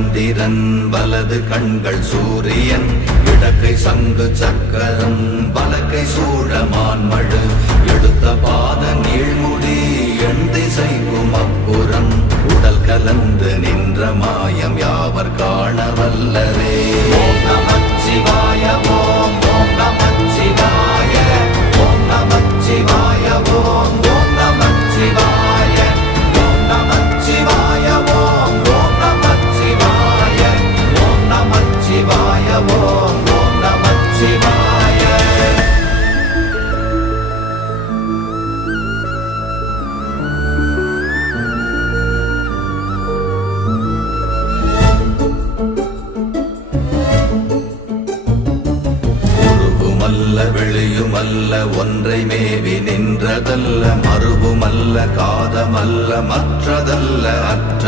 சந்திரன் வலது கண்கள் சூரியன் இடக்கை சங்கு சக்கரம் வலக்கை சூழமான்மழு எடுத்த பாத நீழ்முடி எண் திசைக்கும் அப்புறம் உடல் கலந்து நின்ற மாயம் யாவர் காண வல்லரே. ஓம் நமச்சிவாய ஓம் ஓம் நமச்சிவாய ஓம் நமச்சிவாய ஓம் ஓம் நமச்சிவாய ஓம் நமச்சிவாய ஓம் ஓம் நமச்சிவாய ஓம் நமச்சிவாய ஓம் ஓம் நமச்சிவாய. வெளியுமல்ல ஒன்றை மேவி நின்றதல்ல மறுவுமல்ல காதமல்ல மற்றதல்ல அற்ற